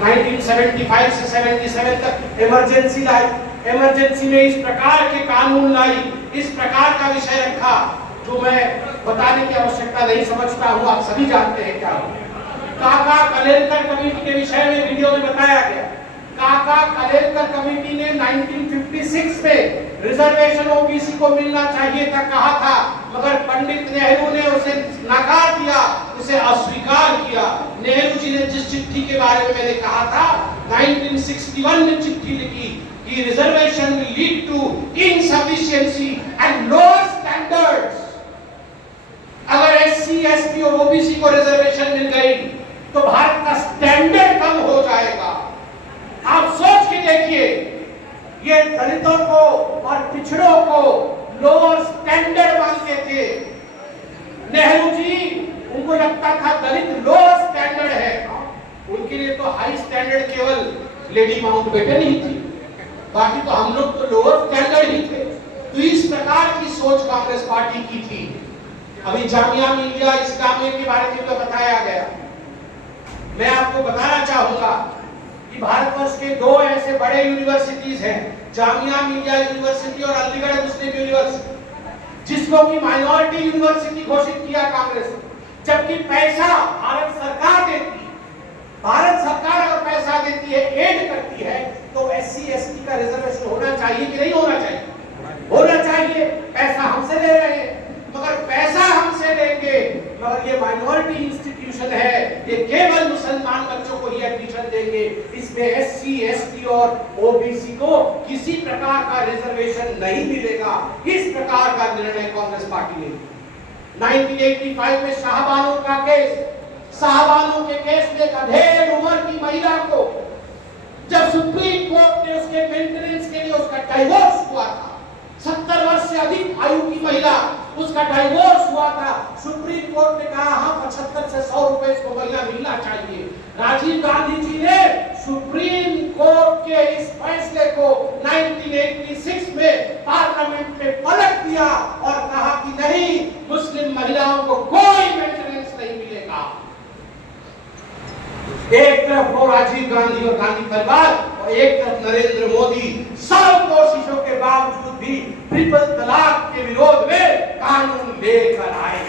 1975 से 77 तक इमरजेंसी लाई, इमरजेंसी में इस प्रकार के कानून लाई, इस प्रकार का विषय रखा जो मैं बताने की आवश्यकता नहीं समझता हूँ, आप सभी जानते हैं क्या हो। काका कलेलकर कमेटी के विषय में वीडियो में बताया गया। काका कलेलकर कमेटी ने 1956 में रिजर्वेशन ओबीसी को मिलना चाहिए था कहा था, मगर पंडित नेहरू ने उसे नकार दिया, उसे अस्वीकार किया। नेहरू जी ने जिस चिट्ठी के बारे में मैंने कहा था 1961 में चिट्ठी लिखी कि reservation will lead to insufficiency and lower standards. अगर एससी एसटी और ओबीसी को रिजर्वेशन मिल गई तो भारत का स्टैंडर्ड कम हो जाएगा। आप सोच के देखिए, ये दलितों को और पिछड़ों को लोअर स्टैंडर्ड मानते थे नेहरू जी। उनको लगता था दलित लोअर स्टैंडर्ड है, उनके लिए तो हाई स्टैंडर्ड केवल लेडी माउंटबेटन ही थी, बाकी तो हम लोग तो लोअर स्टैंडर्ड ही थे। तो इस प्रकार की सोच कांग्रेस पार्टी की थी। अभी जामिया मिलिया इस्लामिया के बारे में तो बताया गया। मैं आपको बताना चाहूंगा कि भारतवर्ष के दो ऐसे बड़े यूनिवर्सिटीज हैं, जामिया मिलिया यूनिवर्सिटी और अलीगढ़ मुस्लिम यूनिवर्सिटी, जिसको कि माइनॉरिटी यूनिवर्सिटी घोषित किया कांग्रेस, जबकि पैसा भारत सरकार देती है। भारत सरकार अगर पैसा देती है, एड करती है, तो एससी एसटी का रिजर्वेशन होना चाहिए कि नहीं होना चाहिए? होना चाहिए। पैसा हमसे ले रहे हैं, मगर पैसा हमसे लेंगे, मगर ये माइनॉरिटी इंस्टीट्यूशन है, ये केवल मुसलमान बच्चों को ही एडमिशन देंगे, इसमें एससी एसटी और ओबीसी को किसी प्रकार का रिजर्वेशन नहीं मिलेगा। इस प्रकार का निर्णय कांग्रेस पार्टी ने 1985 में शाहबानो का केस, शाहबानो के केस में अधेड़ उम्र की महिला को जब सुप्रीम कोर्ट ने उसके मेंटेनेंस के लिए उसका डाइवोर्स हुआ था, 70 वर्ष से अधिक आयु की महिला, उसका डाइवोर्स हुआ था, सुप्रीम कोर्ट ने कहा हाँ 75 से 100 रुपए इसको महिला मिलना चाहिए। राजीव गांधी जी ने सुप्रीम कोर्ट के इस फैसले को 1986 में पार्लियामेंट में पलट दिया और कहा कि नहीं, मुस्लिम महिलाओं को कोई मेंटेनेंस नहीं मिलेगा। एक तरफ वो राजीव गांधी और गांधी परिवार और एक तरफ नरेंद्र मोदी, सब कोशिशों के बावजूद भी ट्रिपल तलाक के विरोध में कानून लेकर आए।